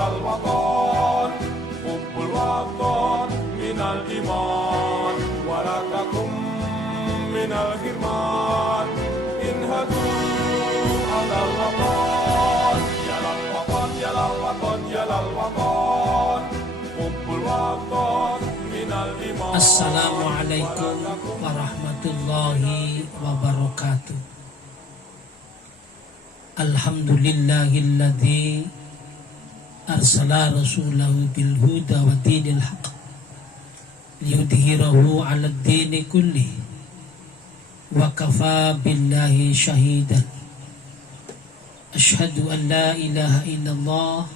الوطن حب الوطن من الإيمان ولا تكن من الحرمان انهضوا على الوطن يا للوطن يا للوطن يا للوطن حب الوطن من الإيمان. Assalamualaikum warahmatullahi wabarakatuh. Alhamdulillahilladzi arsala rasulahu bil huda wa dinil haq liyudhhirahu 'alad dini kulli wa kafa billahi shahidan. Asyhadu an la ilaha illallah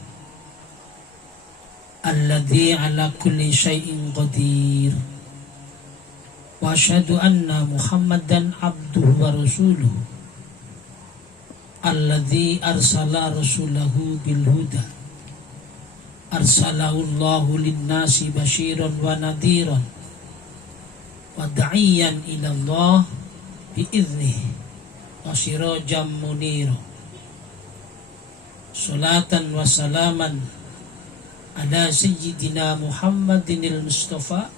alladzi 'ala kulli syai'in qadir wa asyhadu anna Muhammadan abduhu wa rasuluhu alladzi arsala rasulahu bil huda arsalahu Allahu lin-nasi basyiran wa nadhiran wa da'iyan ila Allah bi'idhnihi wa sirajan munira. Salatan wa salaman ala sayyidina Muhammadinil Mustafa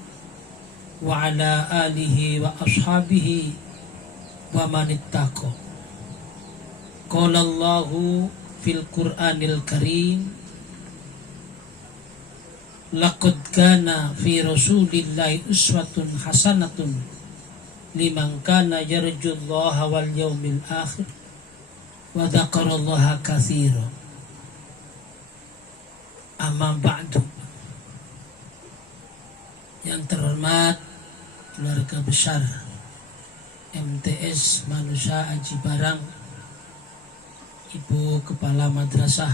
wa ala alihi wa ashabihi wa manittaqa. Qala Allahu fil Qur'anil Karim laqad kana fi Rasulillahi uswatun hasanatun liman kana yarjullaha wal yawmil akhir wa dzakarallaha katsiran. Amma ba'du. Yang terhormat keluarga besar MTS Manusia Aji Barang, Ibu Kepala Madrasah,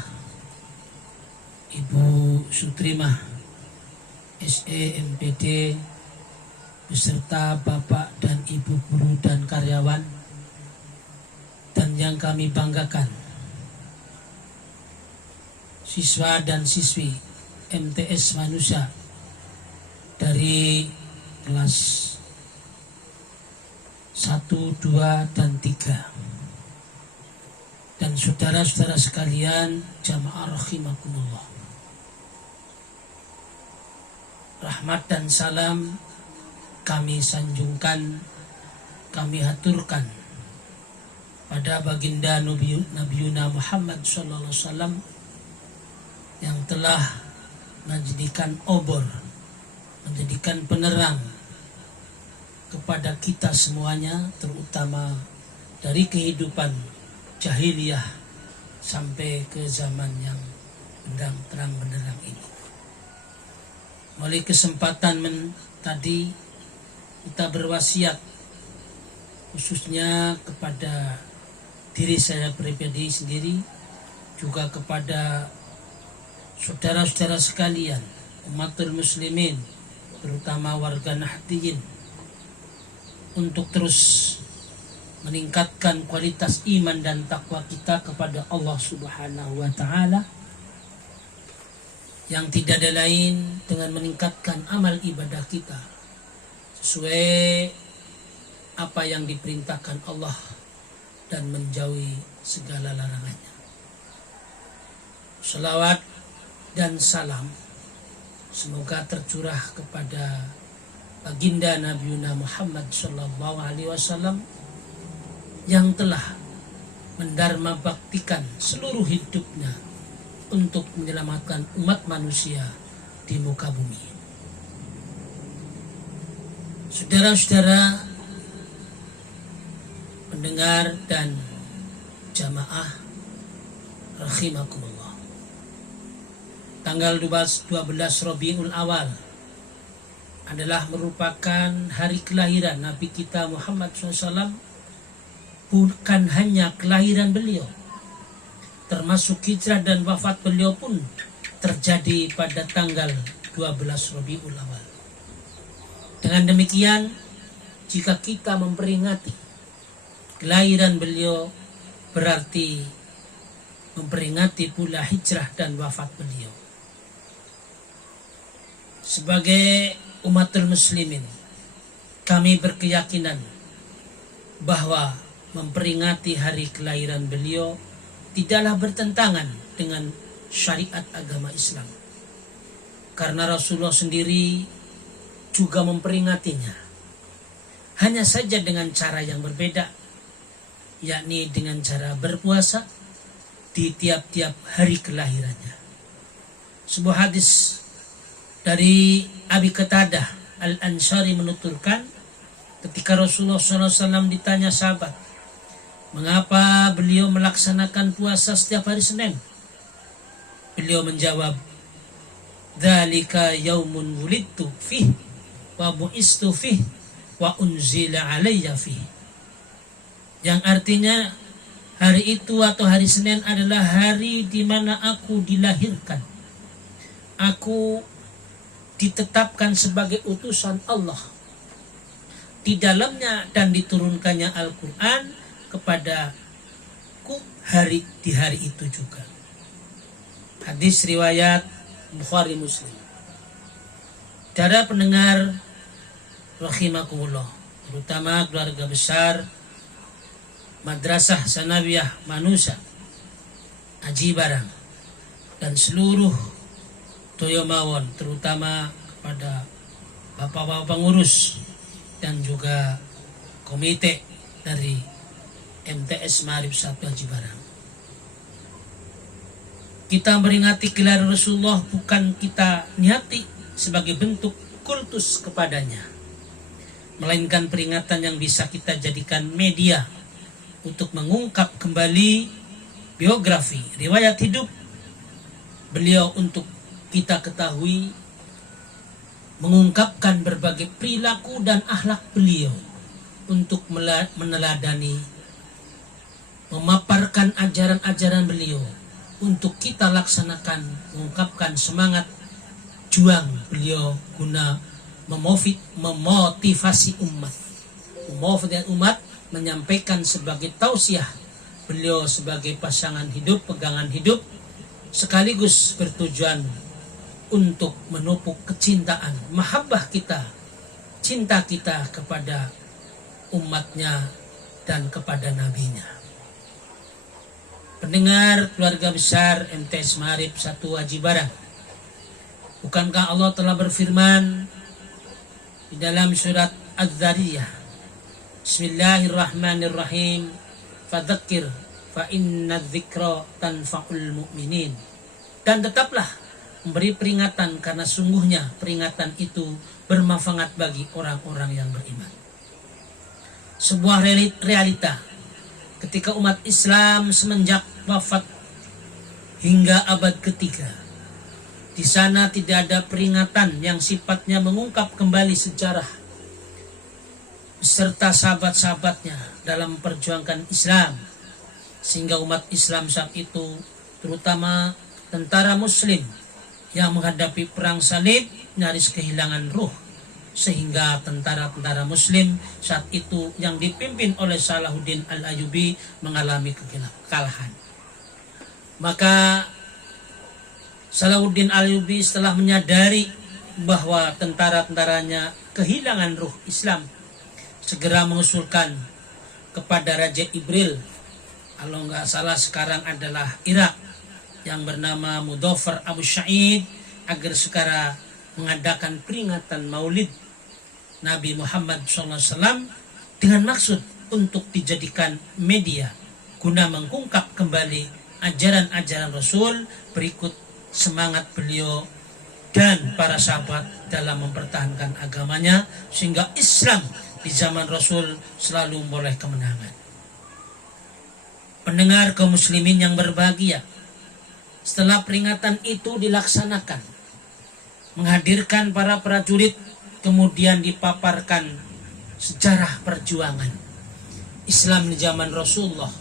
Ibu Sutrimah, SE MPD, beserta Bapak dan Ibu guru dan karyawan, dan yang kami banggakan, siswa dan siswi MTS Manusia dari kelas 1, 2, dan 3. Dan saudara-saudara sekalian jamaah rahimakumullah. Rahmat dan salam kami sanjungkan, kami haturkan pada baginda Nabiuna Muhammad sallallahu alaihi wasallam yang telah menjadikan obor, menjadikan penerang kepada kita semuanya, terutama dari kehidupan jahiliyah sampai ke zaman yang terang benderang ini. Melalui kesempatan tadi kita berwasiat khususnya kepada diri saya pribadi sendiri, juga kepada saudara-saudara sekalian umatul muslimin, terutama warga Nahdliyin, untuk terus meningkatkan kualitas iman dan takwa kita kepada Allah Subhanahu wa Ta'ala, yang tidak ada lain dengan meningkatkan amal ibadah kita sesuai apa yang diperintahkan Allah dan menjauhi segala larangannya. Salawat dan salam semoga tercurah kepada baginda Nabiuna Muhammad sallallahu alaihi wasallam yang telah mendharma baktikan seluruh hidupnya untuk menyelamatkan umat manusia di muka bumi. Saudara-saudara pendengar dan jamaah rahimakumullah, tanggal 12 Rabiul Awal adalah merupakan hari kelahiran Nabi kita Muhammad SAW. Bukan hanya kelahiran beliau, termasuk hijrah dan wafat beliau pun terjadi pada tanggal 12 Rabiul Awal. Dengan demikian, jika kita memperingati kelahiran beliau, berarti memperingati pula hijrah dan wafat beliau. Sebagai umatul muslimin, kami berkeyakinan bahwa memperingati hari kelahiran beliau tidaklah bertentangan dengan syariat agama Islam. Karena Rasulullah sendiri juga memperingatinya. Hanya saja dengan cara yang berbeda, yakni dengan cara berpuasa di tiap-tiap hari kelahirannya. Sebuah hadis dari Abi Qatadah Al-Ansari menuturkan, ketika Rasulullah SAW ditanya sahabat, mengapa beliau melaksanakan puasa setiap hari Senin? Beliau menjawab, dzalika yaumun wulidtu fih wa bu'istu fih wa unzila alayya fih. Yang artinya hari itu atau hari Senin adalah hari di mana aku dilahirkan. Aku ditetapkan sebagai utusan Allah di dalamnya dan diturunkannya Al-Quran kepadaku di hari itu juga. Hadis riwayat Bukhari Muslim. Para pendengar rahimakumullah, terutama keluarga besar Madrasah Sanawiyah Manusa Aji Barang dan seluruh Toyomawon, terutama kepada bapak-bapak pengurus dan juga komite dari MTS Ma'arif 1 Aji Barang. Kita memperingati kelahiran Rasulullah bukan kita niati sebagai bentuk kultus kepadanya, melainkan peringatan yang bisa kita jadikan media untuk mengungkap kembali biografi, riwayat hidup beliau untuk kita ketahui, mengungkapkan berbagai perilaku dan akhlak beliau untuk meneladani, memaparkan ajaran-ajaran beliau untuk kita laksanakan, mengungkapkan semangat juang beliau guna memotivasi umat, menyampaikan sebagai tausiah beliau sebagai pasangan hidup, pegangan hidup, sekaligus bertujuan untuk menupuk kecintaan, mahabbah kita, cinta kita kepada umatnya dan kepada nabinya. Pendengar keluarga besar MTS Ma'arif 1 Aji Barang, bukankah Allah telah berfirman di dalam surat Az-Zariyah, Bismillahirrahmanirrahim, fadzakir fa inna dzikra tanfa'ul mu'minin. Dan tetaplah memberi peringatan karena sungguhnya peringatan itu bermanfaat bagi orang-orang yang beriman. Sebuah realita ketika umat Islam semenjak wafat hingga abad ketiga, di sana tidak ada peringatan yang sifatnya mengungkap kembali sejarah beserta sahabat-sahabatnya dalam memperjuangkan Islam, sehingga umat Islam saat itu, terutama tentara Muslim yang menghadapi perang salib, nyaris kehilangan ruh, sehingga tentara-tentara Muslim saat itu yang dipimpin oleh Salahuddin Al-Ayyubi mengalami kekalahan. Maka Salahuddin Al-Ayyubi setelah menyadari bahwa tentara-tentaranya kehilangan ruh Islam, segera mengusulkan kepada Raja Ibril, kalau nggak salah sekarang adalah Irak, yang bernama Mudhafar Abu Sa'id, agar segera mengadakan peringatan Maulid Nabi Muhammad SAW dengan maksud untuk dijadikan media guna mengungkap kembali ajaran-ajaran Rasul berikut semangat beliau dan para sahabat dalam mempertahankan agamanya, sehingga Islam di zaman Rasul selalu memperoleh kemenangan. Pendengar kaum muslimin yang berbahagia, setelah peringatan itu dilaksanakan, menghadirkan para prajurit, kemudian dipaparkan sejarah perjuangan Islam di zaman Rasulullah.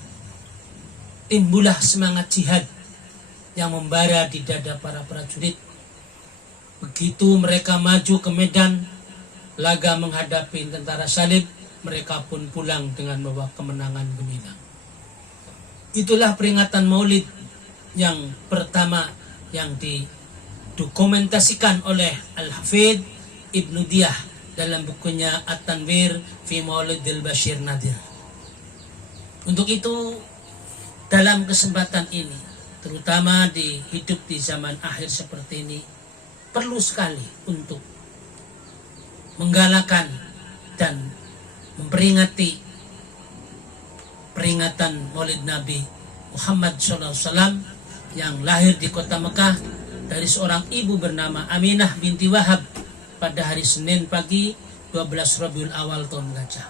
Timbullah semangat jihad yang membara di dada para prajurit. Begitu mereka maju ke medan laga menghadapi tentara salib, mereka pun pulang dengan membawa kemenangan gemilang. Itulah peringatan Maulid yang pertama yang didokumentasikan oleh Al-Hafidh Ibnu Diyah dalam bukunya At-Tanwir fi Maulidil Bashir Nadir. Untuk itu, dalam kesempatan ini terutama di hidup di zaman akhir seperti ini, perlu sekali untuk menggalakkan dan memperingati peringatan Maulid Nabi Muhammad SAW yang lahir di kota Mekah dari seorang ibu bernama Aminah binti Wahab pada hari Senin pagi 12 Rabiul Awal tahun Gajah,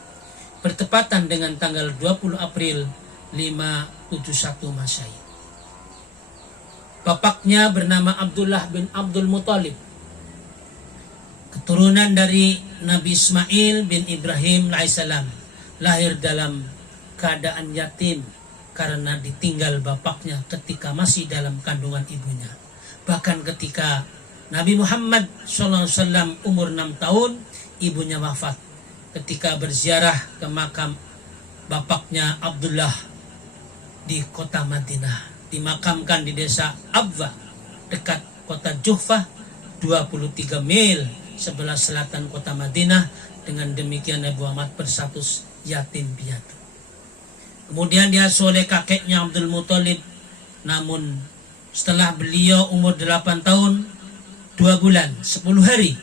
bertepatan dengan tanggal 20 April 571 Masehi. Bapaknya bernama Abdullah bin Abdul Muthalib, keturunan dari Nabi Ismail bin Ibrahim alaihissalam, lahir dalam keadaan yatim karena ditinggal bapaknya ketika masih dalam kandungan ibunya. Bahkan ketika Nabi Muhammad SAW umur 6 tahun, ibunya wafat ketika berziarah ke makam bapaknya Abdullah di kota Madinah. Dimakamkan di desa Abwa dekat kota Juhfah, 23 mil sebelah selatan kota Madinah. Dengan demikian Nabi Muhammad berstatus yatim piatu. Kemudian diasuh oleh kakeknya Abdul Muthalib. Namun setelah beliau umur 8 tahun 2 bulan 10 hari,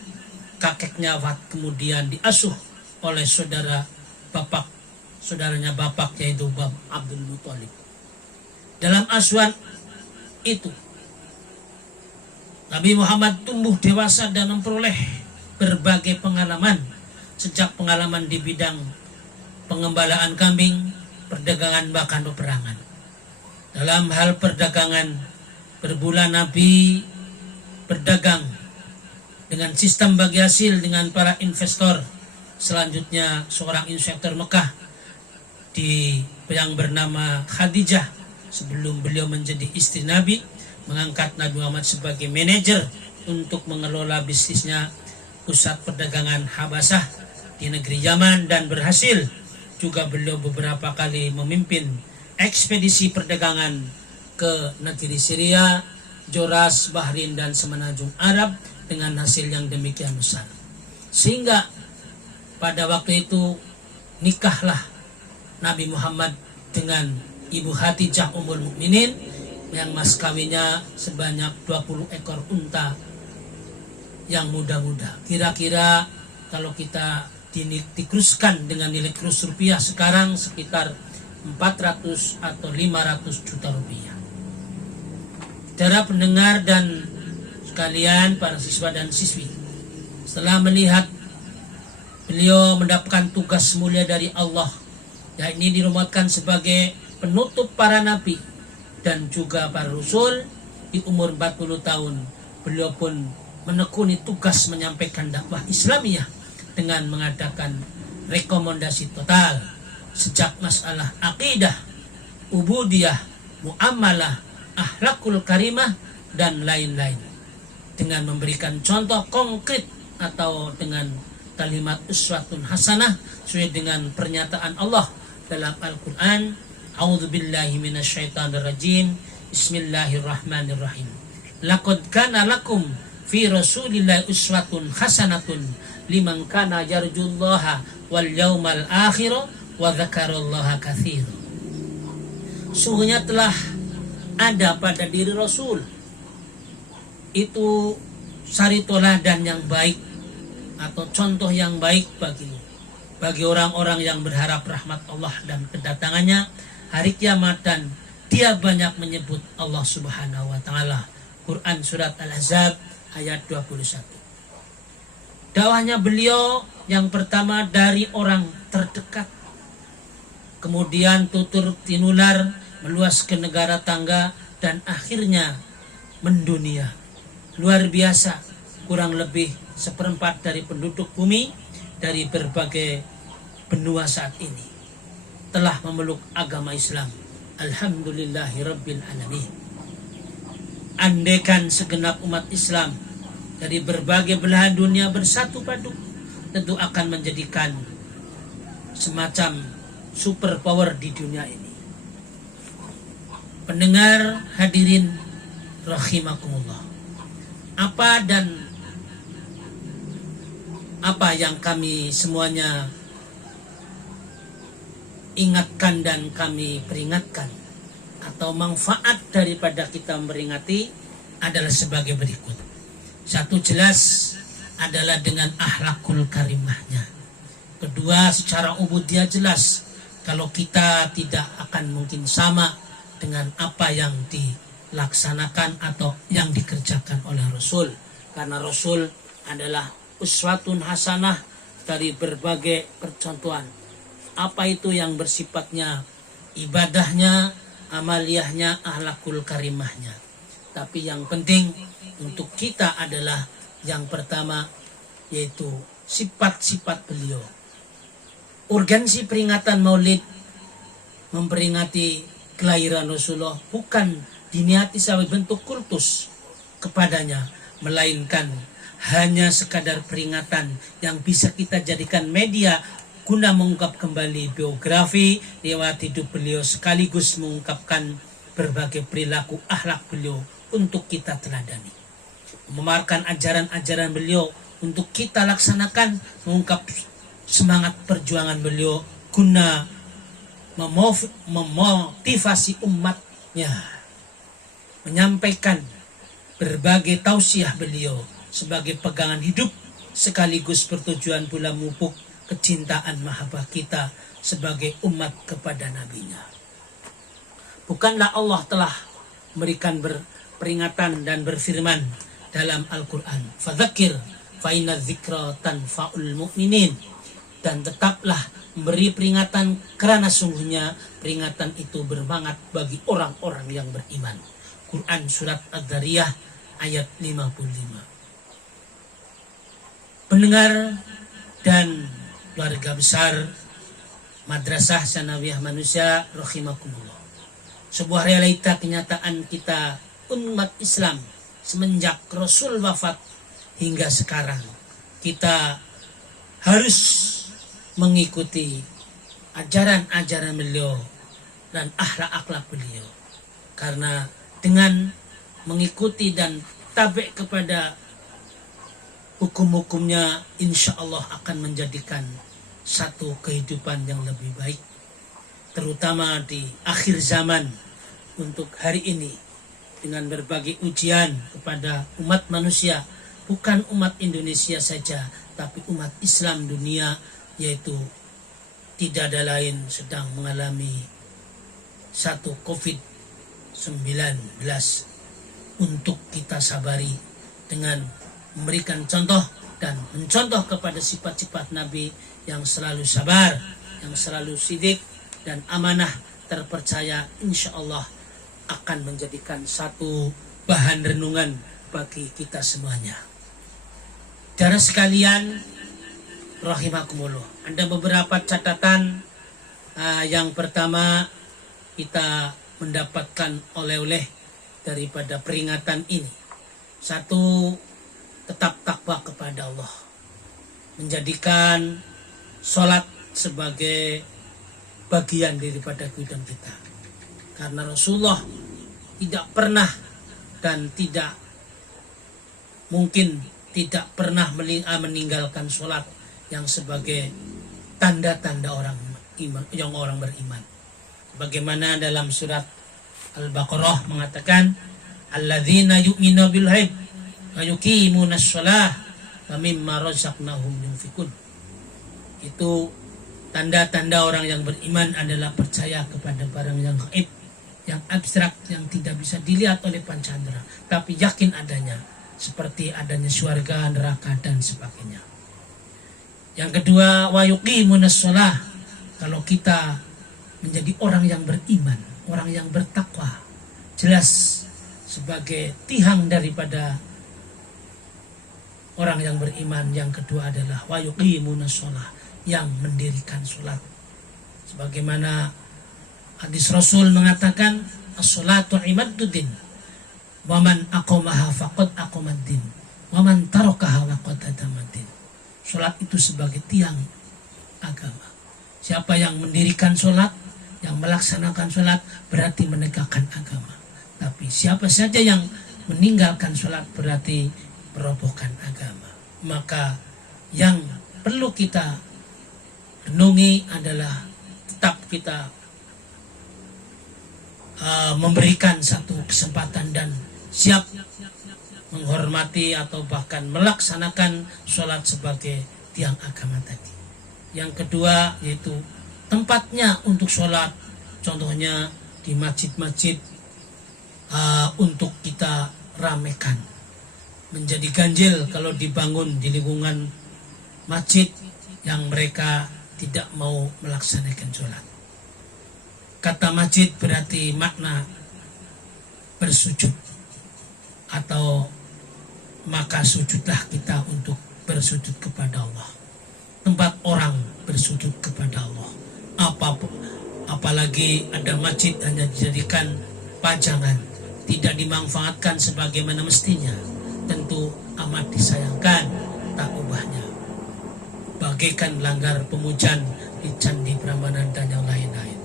kakeknya wafat. Kemudian diasuh oleh saudaranya bapak yaitu Abdul Muthalib. Dalam asuhan itu Nabi Muhammad tumbuh dewasa dan memperoleh berbagai pengalaman, sejak pengalaman di bidang pengembalaan kambing, perdagangan, bahkan peperangan. Dalam hal perdagangan, berbulan Nabi berdagang dengan sistem bagi hasil dengan para investor. Selanjutnya seorang investor Mekah yang bernama Khadijah, sebelum beliau menjadi istri Nabi, mengangkat Nabi Muhammad sebagai manajer untuk mengelola bisnisnya pusat perdagangan Habasyah di negeri Yaman, dan berhasil. Juga beliau beberapa kali memimpin ekspedisi perdagangan ke negeri Syria, Joras, Bahrain, dan semenanjung Arab dengan hasil yang demikian besar. Sehingga pada waktu itu nikahlah Nabi Muhammad dengan Ibu Khadijah Ummul Mukminin yang mas kawinnya sebanyak 20 ekor unta yang muda-muda. Kira-kira kalau kita dikuruskan dengan nilai kurs rupiah sekarang sekitar 400 atau 500 juta rupiah. Saudara pendengar dan sekalian, para siswa dan siswi, setelah melihat beliau mendapatkan tugas mulia dari Allah, yakni dirumatkan sebagai penutup para nabi dan juga para rasul, di umur 40 tahun beliau pun menekuni tugas menyampaikan dakwah Islamiyah dengan mengadakan rekomendasi total sejak masalah akidah, ubudiyah, muamalah, akhlakul karimah, dan lain-lain, dengan memberikan contoh konkret atau dengan kalimat uswatun hasanah sesuai dengan pernyataan Allah dalam Al-Quran. A'udzubillahi minasyaitonirrajim. Bismillahirrahmanirrahim. Laqad kana lakum fi rasulillahi uswatun hasanatun liman kana yarjullaha wal yaumal akhir wa dzakarallaha katsira. Sungguhnya telah ada pada diri Rasul itu sari teladan yang baik atau contoh yang baik bagi orang-orang yang berharap rahmat Allah dan kedatangannya hari kiamat, dan dia banyak menyebut Allah Subhanahu wa taala. Quran surat Al-Ahzab ayat 21. Dakwahnya beliau yang pertama dari orang terdekat, kemudian tutur tinular, meluas ke negara tangga, dan akhirnya mendunia. Luar biasa, kurang lebih 1/4 dari penduduk bumi dari berbagai benua saat ini telah memeluk agama Islam. Alhamdulillahirabbil alamin. Andaikan segenap umat Islam dari berbagai belahan dunia bersatu padu, tentu akan menjadikan semacam super power di dunia ini. Pendengar hadirin rahimakumullah, apa yang kami semuanya ingatkan dan kami peringatkan atau manfaat daripada kita memperingati adalah sebagai berikut. Satu, jelas adalah dengan akhlakul karimahnya. Kedua, secara ubudiyah jelas kalau kita tidak akan mungkin sama dengan apa yang dilaksanakan atau yang dikerjakan oleh Rasul. Karena Rasul adalah uswatun hasanah dari berbagai percontohan. Apa itu yang bersifatnya ibadahnya, amaliyahnya, akhlakul karimahnya. Tapi yang penting untuk kita adalah yang pertama, yaitu sifat-sifat beliau. Urgensi peringatan Maulid, memperingati kelahiran Rasulullah, bukan diniati sebagai bentuk kultus kepadanya, melainkan hanya sekadar peringatan yang bisa kita jadikan media guna mengungkap kembali biografi lewat hidup beliau, sekaligus mengungkapkan berbagai perilaku akhlak beliau untuk kita teladani, memaparkan ajaran-ajaran beliau untuk kita laksanakan, mengungkap semangat perjuangan beliau guna memotivasi umatnya, menyampaikan berbagai tausiah beliau sebagai pegangan hidup, sekaligus bertujuan pula memupuk kecintaan mahabbah kita sebagai umat kepada nabinya. Bukanlah Allah telah memberikan peringatan dan berfirman dalam Al-Quran, fadzakir fa inna dzikra tanfa'ul mu'minin, dan tetaplah memberi peringatan karena sungguhnya peringatan itu bermanfaat bagi orang-orang yang beriman. Quran surat Ad-Dariyah ayat 55. Pendengar dan keluarga besar Madrasah Sanawiyah Manusia rahimakumullah. Sebuah realita kenyataan kita umat Islam semenjak Rasul wafat hingga sekarang, kita harus mengikuti ajaran-ajaran beliau dan akhlak-akhlak beliau. Karena dengan mengikuti dan tabi' kepada hukum-hukumnya, insya Allah akan menjadikan satu kehidupan yang lebih baik, terutama di akhir zaman untuk hari ini, dengan berbagai ujian kepada umat manusia, bukan umat Indonesia saja, tapi umat Islam dunia, yaitu tidak ada lain sedang mengalami satu COVID-19. Untuk kita sabari dengan memberikan contoh dan mencontoh kepada sifat-sifat Nabi yang selalu sabar, yang selalu sidik dan amanah, terpercaya, insya Allah akan menjadikan satu bahan renungan bagi kita semuanya. Saudara sekalian rahimakumullah, ada beberapa catatan. Yang pertama, kita mendapatkan oleh-oleh daripada peringatan ini. Satu, tetap takwa kepada Allah, menjadikan sholat sebagai bagian daripada kehidupan kita. Karena Rasulullah tidak pernah dan tidak mungkin tidak pernah meninggalkan sholat yang sebagai tanda-tanda orang beriman. Bagaimana dalam surat Al-Baqarah mengatakan, alladzina yu'minu bil ghaib wa yuqimunas shalah wa mimma razaqnahum yunfikun. Itu tanda-tanda orang yang beriman adalah percaya kepada barang yang gaib, yang abstrak, yang tidak bisa dilihat oleh panca indera, tapi yakin adanya, seperti adanya surga, neraka dan sebagainya. Yang kedua, wa yuqimunas shalah, kalau kita menjadi orang yang beriman, orang yang bertakwa, jelas sebagai tiang daripada orang yang beriman. Yang kedua adalah wa yuqimunas shalah, yang mendirikan sholat. Sebagaimana hadis Rasul mengatakan, as-sholatu imaduddin, wa man aqamaha faqad aqamaddin, wa man tarakaha faqad hadamaddin. Sholat itu sebagai tiang agama. Siapa yang mendirikan sholat, yang melaksanakan sholat, berarti menegakkan agama. Tapi siapa saja yang meninggalkan sholat, berarti merobohkan agama. Maka yang perlu kita renungi adalah tetap kita memberikan satu kesempatan dan siap menghormati atau bahkan melaksanakan sholat sebagai tiang agama tadi. Yang kedua yaitu tempatnya untuk sholat, contohnya di masjid-masjid untuk kita ramekan. Menjadi ganjil kalau dibangun di lingkungan masjid yang mereka tidak mau melaksanakan sholat. Kata masjid berarti makna bersujud, atau maka sujudlah kita untuk bersujud kepada Allah. Tempat orang bersujud kepada Allah. Apalagi ada masjid hanya dijadikan pajangan, tidak dimanfaatkan sebagaimana mestinya, tentu amat disayangkan tak ubahnya. Bagaikan langgar pemujan di Candi Prambanan dan yang lain-lain,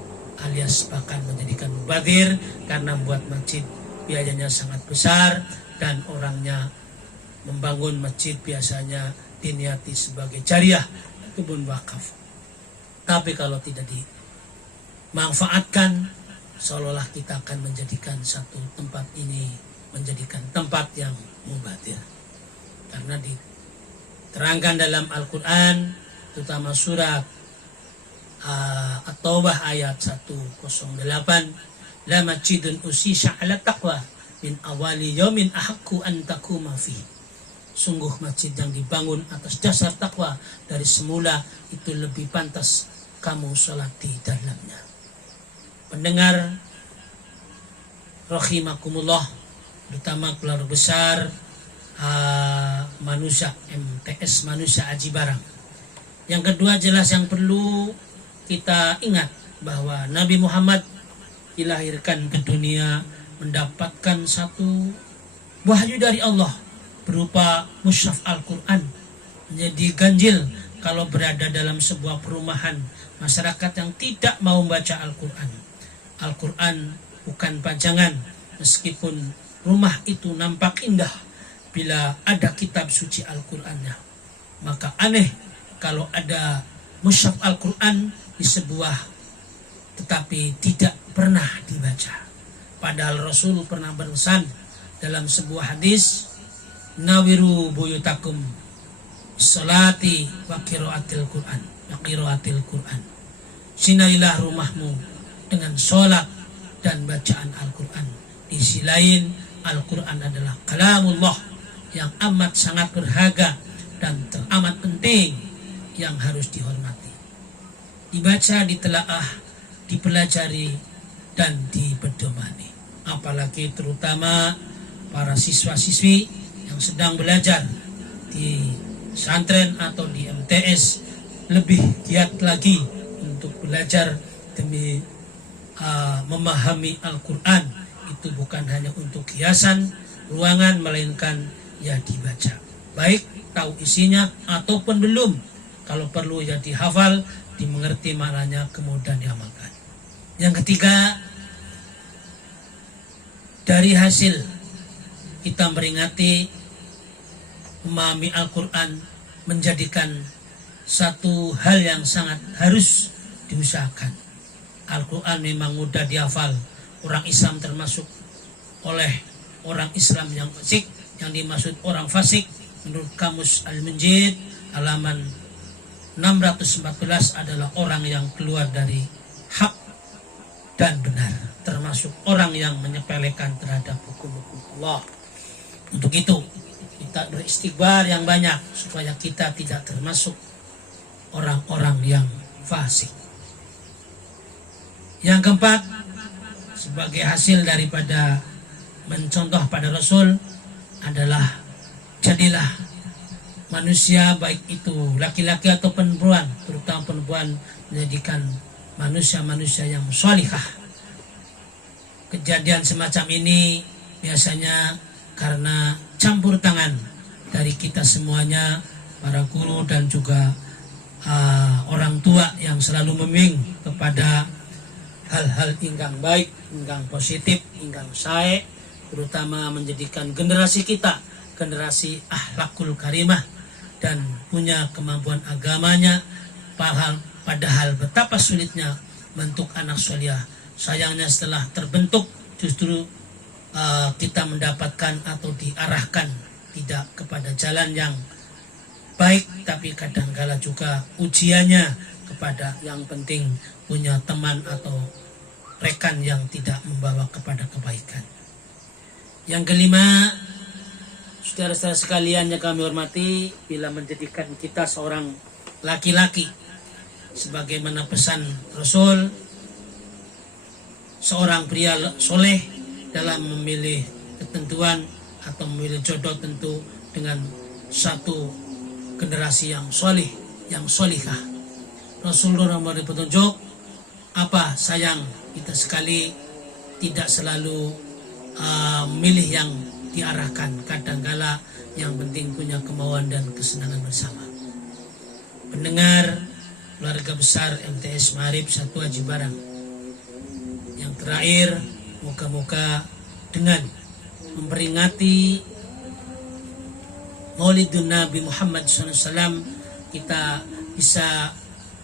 alias bahkan menjadikan mubadzir karena membuat masjid biayanya sangat besar dan orangnya membangun masjid biasanya diniati sebagai jariah, kebun wakaf. Tapi kalau tidak dimanfaatkan, seolah-olah kita akan menjadikan satu tempat ini menjadikan tempat yang mubadzir. Karena diterangkan dalam Al-Quran, terutama surat At-Taubah ayat 108, la masjidun usisha ala taqwa min awali yaumin ahaqqu an taquma fihi. Sungguh masjid yang dibangun atas dasar takwa dari semula itu lebih pantas kamu sholat di dalamnya. Pendengar rahimakumullah, terutama keluarga besar manusia MTS Manusia Aji Barang. Yang kedua jelas yang perlu kita ingat bahwa Nabi Muhammad dilahirkan ke dunia mendapatkan satu wahyu dari Allah berupa mushaf Al-Quran. Menjadi ganjil kalau berada dalam sebuah perumahan masyarakat yang tidak mau membaca Al-Quran. Al-Quran bukan pajangan, meskipun rumah itu nampak indah bila ada kitab suci Al-Qurannya. Maka aneh kalau ada mushaf Al-Quran di sebuah tetapi tidak pernah dibaca. Padahal Rasul pernah berpesan dalam sebuah hadis, nawiru buyutakum salati wa qiraatil Quran, wa qiraatil Quran. Sinarilah rumahmu dengan sholat dan bacaan Al-Quran. Di sisi lain, Al-Quran adalah kalamullah yang amat sangat berharga dan teramat penting yang harus dihormati. Dibaca, ditelaah, dipelajari dan dipedomani. Apalagi terutama para siswa-siswi yang sedang belajar di pesantren atau di MTS lebih giat lagi untuk belajar demi memahami Al-Quran. Itu bukan hanya untuk hiasan ruangan, melainkan ya dibaca, baik tahu isinya ataupun belum. Kalau perlu ya dihafal, dimengerti maknanya, kemudian diamalkan. Yang ketiga, dari hasil kita meringati memahami Al-Quran menjadikan satu hal yang sangat harus diusahakan. Al-Quran memang mudah dihafal. Orang Islam termasuk oleh orang Islam yang fasik. Yang dimaksud orang fasik menurut Kamus Al-Munjid halaman 614 adalah orang yang keluar dari hak dan benar, termasuk orang yang menyepelekan terhadap hukum-hukum Allah. Untuk itu kita beristighfar yang banyak supaya kita tidak termasuk orang-orang yang fasik. Yang keempat, sebagai hasil daripada mencontoh pada Rasul adalah jadilah manusia, baik itu laki-laki atau perempuan, terutama perempuan, menjadikan manusia-manusia yang sholihah. Kejadian semacam ini biasanya karena campur tangan dari kita semuanya, para guru dan juga orang tua yang selalu membimbing kepada hal-hal ingkang baik, ingkang positif, ingkang sae, terutama menjadikan generasi kita generasi akhlakul karimah dan punya kemampuan agamanya. Padahal betapa sulitnya bentuk anak solihah sayangnya setelah terbentuk justru kita mendapatkan atau diarahkan tidak kepada jalan yang baik, tapi kadangkala juga ujiannya kepada yang penting punya teman atau rekan yang tidak membawa kepada kebaikan. Yang kelima, saudara-saudara sekalian yang kami hormati, bila menjadikan kita seorang laki-laki sebagaimana pesan Rasul, seorang pria soleh dalam memilih ketentuan atau memilih jodoh tentu dengan satu generasi yang soleh, yang solihah. Rasulullah memberi petunjuk, apa sayang kita sekali tidak selalu memilih yang diarahkan, kadangkala yang penting punya kemauan dan kesenangan bersama. Pendengar keluarga besar MTS Maarif 1 Haji Barang, yang terakhir, moga-moga dengan memperingati Maulidun Nabi Muhammad SAW kita bisa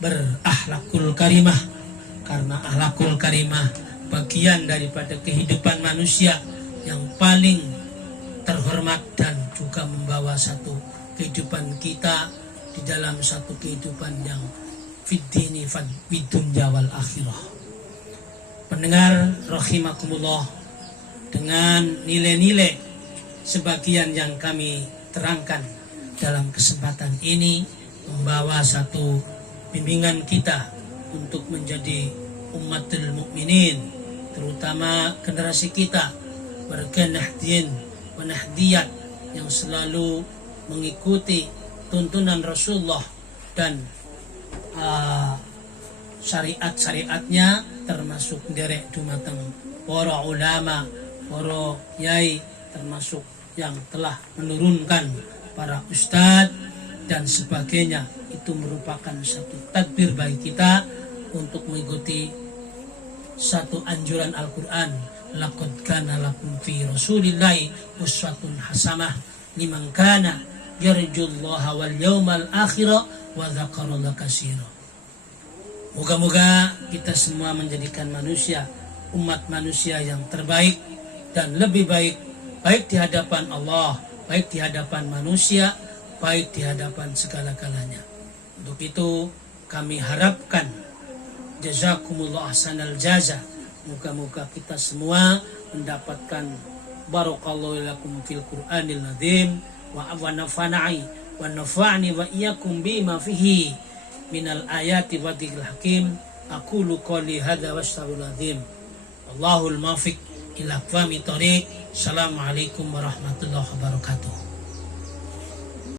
berakhlakul karimah, karena akhlakul karimah bagian daripada kehidupan manusia yang paling terhormat dan juga membawa satu kehidupan kita di dalam satu kehidupan yang fiddini fidunya wal akhirah. Pendengar rahimakumullah, dengan nilai-nilai sebagian yang kami terangkan dalam kesempatan ini membawa satu bimbingan kita untuk menjadi ummatul mukminin, terutama generasi kita warga Nahdien wa Nahdiyat yang selalu mengikuti tuntunan Rasulullah dan syariat-syariatnya, termasuk derek dumateng para ulama, para yai, termasuk yang telah menurunkan para ustadz dan sebagainya. Itu merupakan satu tadbir bagi kita untuk mengikuti satu anjuran Al-Quran, laqad kana lakum fi rasulillahi uswatun hasanah liman kana yarjullaha wal yawmal akhirah wa dzakarallaha katsira. Moga-moga kita semua menjadikan manusia, umat manusia yang terbaik dan lebih baik, baik di hadapan Allah, baik di hadapan manusia, baik di hadapan segala-galanya. Untuk itu kami harapkan jazakumullah ahsanal jaza. Moga-moga kita semua mendapatkan barakallahu lakum fil Qur'anil azim wa nafa'ani wa nafa'ni wa iyyakum bima fihi minal ayati wa dzikril hakim. Aqulu qouli hadza wastaghfirul azim. Allahul muwaffiq ila aqwamit thoriq. Assalamualaikum warahmatullahi wabarakatuh.